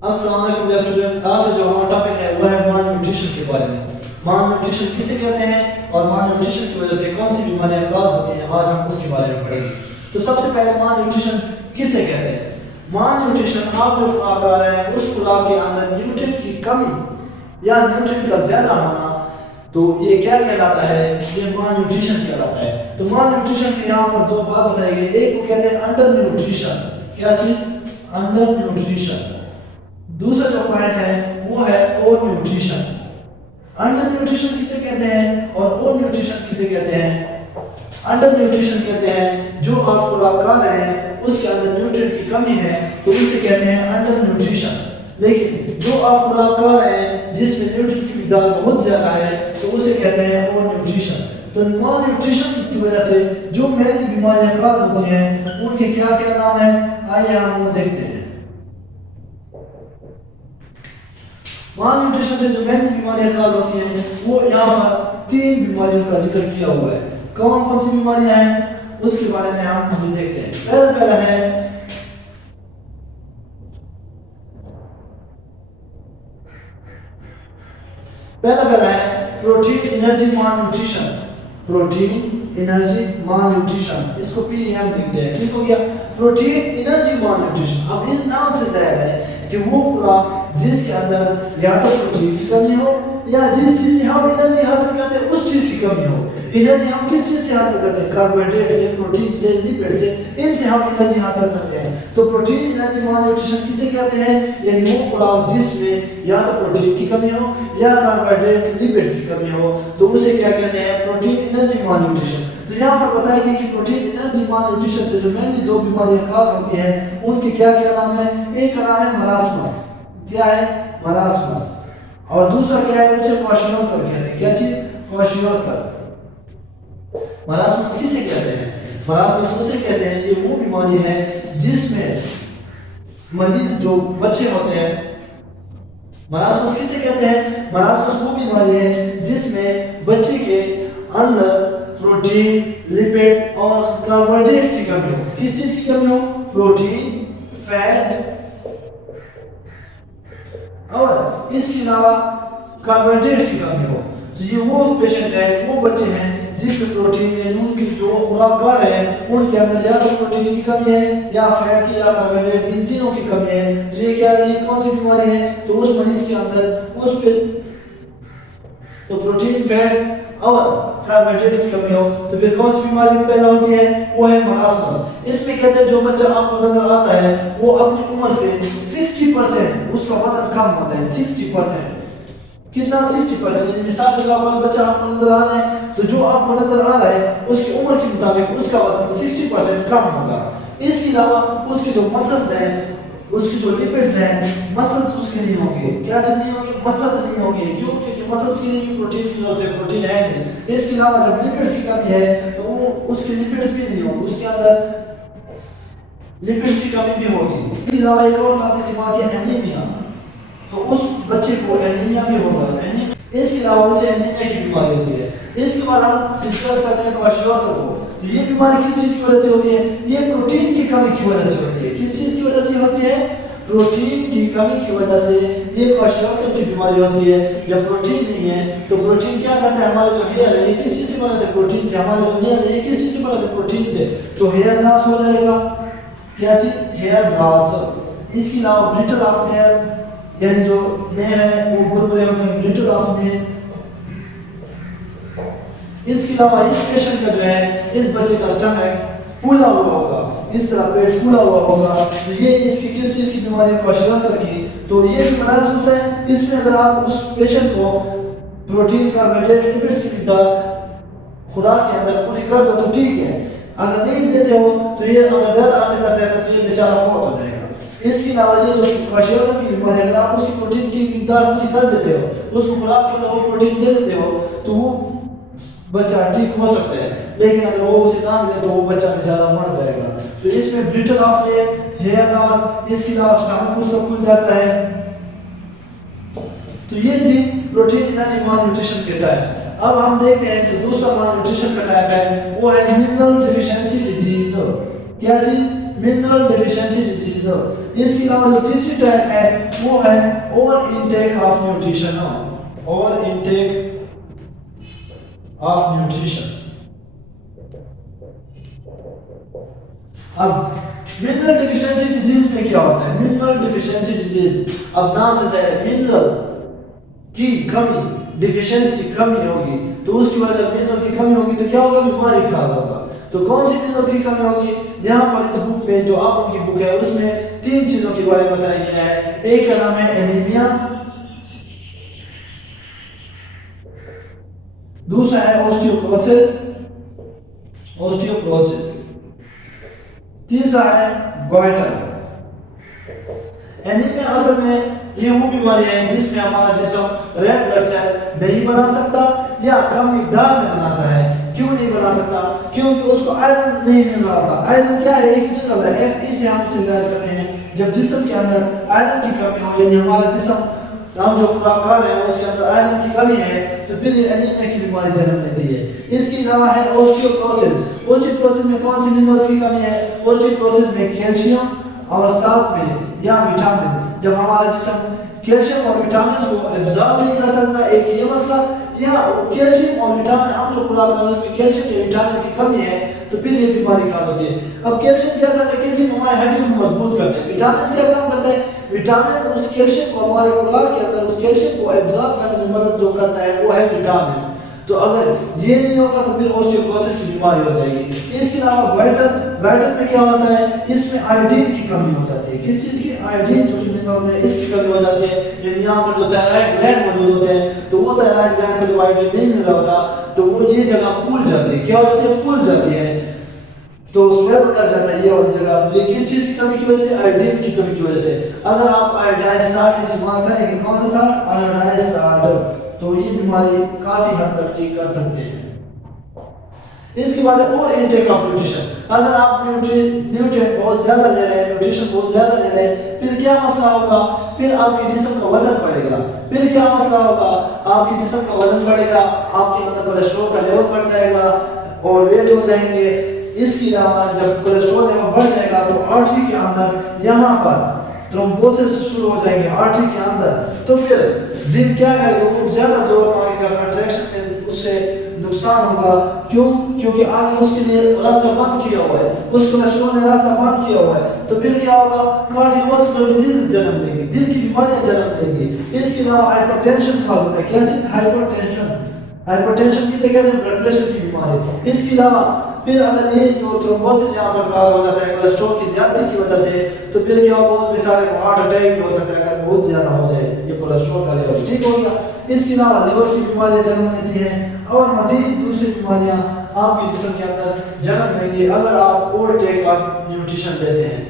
अस्सलाम वालेकुम dear student. आज का जो हमारा टॉपिक है वो है माल न्यूट्रिशन के बारे में। माल न्यूट्रिशन किसे कहते हैं और माल न्यूट्रिशन की वजह से कौन सी बीमारियां काज होती हैं, आज हम उसके बारे में पढ़ेंगे। तो सबसे पहले माल न्यूट्रिशन किसे कहते हैं। माल न्यूट्रिशन आप जो खुराक खा रहे हैं उस खुराक के अंदर न्यूट्रिएंट की कमी या न्यूट्रिएंट का ज्यादा होना, तो ये क्या कहलाता है, ये माल न्यूट्रिशन कहलाता है। तो माल न्यूट्रिशन के यहाँ पर दो बात बताई गई, एक को कहते हैं अंडर न्यूट्रिशन, क्या चीज, अंडर न्यूट्रिशन। दूसरा जो पॉइंट है वो है ओवर न्यूट्रिशन। अंडर न्यूट्रिशन किसे कहते हैं और ओवर न्यूट्रिशन किसे कहते हैं। अंडर न्यूट्रिशन कहते हैं जो आप खुराक खा रहे हैं उसके अंदर न्यूट्रिएंट की कमी है तो उसे कहते हैं अंडर न्यूट्रिशन। लेकिन जो आप खुराक खा रहे हैं जिसमें न्यूट्रिएंट की मिकदार बहुत ज्यादा है तो उसे कहते हैं ओवर न्यूट्रिशन। तो माल न्यूट्रिशन की वजह से जो मेनली बीमारियां काज होती हैं उनके क्या क्या नाम है, आइए हम वो देखते हैं। माल न्यूट्रिशन से जो मेन बीमारियां काज होती हैं वो यहाँ पर 3 बीमारियों का जिक्र किया हुआ है। कौन कौन सी बीमारियां हैं उसके बारे में हम अभी देखते हैं। पहला है प्रोटीन एनर्जी माल न्यूट्रिशन। प्रोटीन एनर्जी माल न्यूट्रिशन, इसको पीएम लिखते हैं, ठीक हो गया। प्रोटीन एनर्जी माल न्यूट्रिशन, अब इस नाम से जाहिर है कि वो खुराक जिसके अंदर या तो प्रोटीन की कमी हो या जिस चीज से हम एनर्जी हासिल करते हैं उस चीज की कमी हो। एनर्जी हम किस चीज से हासिल करते हैं, कार्बोहाइड्रेट से, प्रोटीन से, लिपिड से, इनसे हम एनर्जी हासिल करते हैं। तो प्रोटीन एनर्जी माल न्यूट्रिशन किसे कहते हैं, यानी वो खुराक जिसमें या तो प्रोटीन की कमी हो या कार्बोहाइड्रेट लिपिड्स की कमी हो तो उसे क्या कहते हैं, प्रोटीन एनर्जी माल न्यूट्रिशन। तो यहाँ पर बताया गया कि प्रोटीन एनर्जी माल न्यूट्रिशन से जो मेनली 2 बीमारियां खास होती हैं उनके क्या क्या नाम है। एक का नाम है मरासमस, क्या है, मरासमस। और दूसरा क्या है, उसे क्वाशियोकर कहते हैं, क्या चीज, क्वाशियोकर। मरासमस किसे कहते हैं, मरासमस उसे कहते हैं ये वो बीमारी है जिसमें मरीज जो बच्चे होते हैं, मरासमस किसे कहते हैं, मरासमस वो बीमारी है जिसमें बच्चे के अंदर प्रोटीन, लिपिड और कार्बोहाइड्रेट की कमी हो। किस चीज की कमी हो, प्रोटीन, फैट और इसके अलावा कार्बोहाइड्रेट की कमी हो। तो ये वो पेशेंट है, वो बच्चे हैं जिसमें प्रोटीन यानी उनकी जो खुराक खा रहे हैं उनके अंदर या तो प्रोटीन की कमी है या फैट की या कार्बोहाइड्रेट, इन तीनों की कमी है। तो ये क्या, ये कौन सी बीमारी है, तो उस मरीज के अंदर उस पे तो प्रोटीन, फैट और कार्बोहाइड्रेट की कमी हो तो फिर कौन सी बीमारी पैदा होती है, वो है मरासमस। इसमें कहते हैं जो बच्चा आपको नजर आता है वो अपनी उम्र से 60% उसका वजन कम होता है। 60% कितना, 60%। यानी मिसाल के आपको बच्चा आपको नजर आ रहा है तो जो आपको नजर आ रहा है उसकी उम्र के मुताबिक उसका वजन 60% कम होगा। इसके अलावा उसके जो मसल्स हैं, उसकी जो लिपिड्स हैं, मसल्स उसके नहीं होंगे, क्या चीज नहीं होगी, मसल्स नहीं होंगे। क्यों, क्योंकि मसल्स के लिए भी प्रोटीन की जरूरत है, प्रोटीन है नहीं। इसके अलावा जब लिपिड्स की कमी है तो वो उसके लिपिड्स भी नहीं होंगे, उसके अंदर लिपिड्स की कमी भी होगी। इसके अलावा एक और लाजिम बीमारी है एनीमिया, तो उस बच्चे को एनीमिया भी होगा। इसके अलावा उसे एनीमिया की बीमारी होती है। इसके बाद हम डिस्कस करते हैं क्वाशियोकर को। तो ये बीमारी किस चीज की वजह से होती है, ये प्रोटीन की कमी की वजह से होती है। किस चीज की वजह से होती है, प्रोटीन की कमी की वजह से ये क्वाशियोकर की बीमारी होती है। जब प्रोटीन नहीं है तो प्रोटीन क्या करता है, हमारे जो हेयर है ये किस चीज से बना है, प्रोटीन से। हमारे जो नेल है ये किस चीज से बना है, प्रोटीन से। तो हेयर लॉस हो जाएगा, क्या चीज, हेयर लॉस। इसके अलावा ब्रिटल ऑफ नेल, यानी जो नेल है वो बुरबुरे होते हैं, ब्रिटल ऑफ नेल। इसके अलावा इस पेशेंट का जो है, इस बच्चे का स्टमक फूला हुआ होगा, इस तरह पेट फूला हुआ होगा। तो ये इसकी किस चीज की बीमारी है, क्वाशियोकर की। तो ये भी मरासमस है। इसमें अगर आप उस पेशेंट को प्रोटीन, कार्बोहाइड्रेट, लिपिड्स की मिकदार खुराक के अंदर पूरी कर दो तो ठीक है, अगर नहीं देते हो तो ये अगर ज्यादा असर कर देगा तो ये बेचारा फौत हो जाएगा। इसके अलावा ये जो क्वाशियोकर की बीमारी, अगर आप उसकी प्रोटीन की मिकदार पूरी कर देते हो, उसको खुराक के अंदर वो प्रोटीन दे देते हो तो वो बच्चा ठीक हो सकता है। लेकिन अगर वो उसे ना मिले तो वो बच्चा बेचारा मर जाएगा। तो इसमें brittle of nail, hair loss, इसके अलावा स्टमक उसका खुल जाता है। तो ये थी प्रोटीन एनर्जी माल न्यूट्रिशन के टाइप्स। अब हम देखते हैं जो दूसरा माल न्यूट्रिशन का टाइप है वो है मिनरल डिफिशियंसी डिजीज। क्या चीज, मिनरल डिफिशियंसी डिजीज। इसके अलावा जो तीसरी टाइप है है वो है over intake of nutrition, over intake of nutrition. अब मिनरल डिफिशियंसी डिजीज में क्या होता है? मिनरल डिफिशियंसी डिजीज, अब नाम से जाहिर है मिनरल की कमी, डिफिशियंसी कमी होगी, तो उसकी वजह से मिनरल की कमी होगी तो क्या होगा? बीमारी का होगा। तो कौन सी मिनरल्स की कमी होगी? यहाँ पर इस बुक में जो आप लोगों की बुक है उसमें 3 चीजों के बारे में बताया गया है। एक का नाम है एनीमिया, दूसरा है ऑस्टियोपोरोसिस, ऑस्टियोपोरोसिस, तीसरा है गोइटर। एनीमिया असल में ये वो बीमारी है जिसमें हमारा जिस्म रेड ब्लड सेल नहीं बना सकता या कम मिकदार में बनाता है। क्यों नहीं बना सकता? क्योंकि उसको आयरन नहीं मिल रहा था। आयरन क्या है? एक मिनरल है, Fe से हम इसे जाहिर करते हैं। जब जिस्म के अंदर आयरन की कमी हो, यानी हमारा जिस्म हम जो खुराक खा रहे हैं उसके अंदर आयरन की कमी है, तो फिर ये एनीमिया की बीमारी जन्म लेती है। इसके अलावा है ऑस्टियोपोरोसिस। ऑस्टियोपोरोसिस में कौन सी मिनरल्स की कमी है? ऑस्टियोपोरोसिस में कैल्शियम और साथ में या विटामिन। जब हमारा जिस्म कैल्शियम और विटामिन को एब्जॉर्ब नहीं कर सकता, एक ये मसला, या कैल्शियम और विटामिन हम जो खुराक खा रहे हैं उसमें कैल्शियम या विटामिन की कमी है, तो फिर ये बीमारी का होती है। अब कैल्शियम क्या करता है? कैल्शियम हमारे हड्डियों को मजबूत करता है। विटामिन क्या काम करता है? विटामिन उस कैल्शियम को हमारे खुराक के अंदर उस कैल्शियम को एब्जॉर्ब करने में मदद जो करता है वो है विटामिन। तो अगर ये नहीं होगा तो फिर ऑस्टियोपोरोसिस की बीमारी हो जाएगी। इसके अलावा गोइटर में क्या होता है? इसमें आयोडीन की कमी हो जाती है। किस चीज की? आयोडीन जो मिनरल है इसकी कमी हो जाती है। यानी यहाँ पर जो थायराइड ग्लैंड मौजूद होते हैं, तो वो थायराइड ग्लैंड में जब आयोडीन नहीं मिल रहा होता तो वो ये जगह फूल जाती है। क्या हो जाती है? फूल जाती है, तो स्वेल कर जाता है ये वाली जगह। ये किस चीज की कमी की वजह से? आयोडीन की कमी की वजह से। अगर आप आयोडाइज साल्ट इस्तेमाल करेंगे, कौन सा साल्ट? आयोडाइज साल्ट, तो ये बीमारी काफी हद तक ठीक कर सकते हैं। इसके बाद और इनटेक ऑफ न्यूट्रिशन। अगर आप न्यूट्रिएंट बहुत ज्यादा ले रहे हैं, न्यूट्रिशन बहुत ज्यादा ले रहे हैं, फिर क्या मसला होगा? फिर आपके जिस्म का वजन बढ़ेगा। फिर क्या मसला होगा? आपके जिस्म का वजन बढ़ेगा, आपके अंदर कोलेस्ट्रॉल का लेवल बढ़ जाएगा और वेट हो जाएंगे। इसके अलावा जब कोलेस्ट्रॉल लेवल बढ़ जाएगा तो आर्टरी के अंदर यहाँ पर थ्रोम्बोसिस शुरू हो जाएंगे आर्टरी के अंदर। तो फिर दिल क्या करेगा? वो ज्यादा जोर मांगेगा, कंट्रैक्शन में उससे नुकसान होगा। क्यों? क्योंकि आगे उसके लिए रास्ता बंद किया हुआ है, उस कोलेस्ट्रॉल ने रास्ता बंद किया हुआ है। तो फिर क्या होगा? कार्डियोवास्कुलर डिजीज जन्म देंगी, दिल की बीमारियां जन्म देंगी। इसके अलावा हाइपरटेंशन का होता है। क्या चीज? हाइपरटेंशन। हाइपरटेंशन किसे कहते हैं? ब्लड प्रेशर की बीमारी। इसके अलावा फिर अगर ये जो थ्रोम्बोसिस यहाँ पर काज हो जाता है कोलेस्ट्रॉल की ज्यादती की वजह से, तो फिर क्या होगा? उस बेचारे को हार्ट अटैक भी हो सकता है अगर बहुत ज्यादा हो जाए ये कोलेस्ट्रॉल का लेवल। ठीक हो गया। इसके अलावा लिवर की बीमारियां जन्म लेती हैं और मजीद दूसरी बीमारियां आपके जिस्म के अंदर जन्म लेंगी अगर आप ओवरटेक ऑफ न्यूट्रिशन लेते हैं।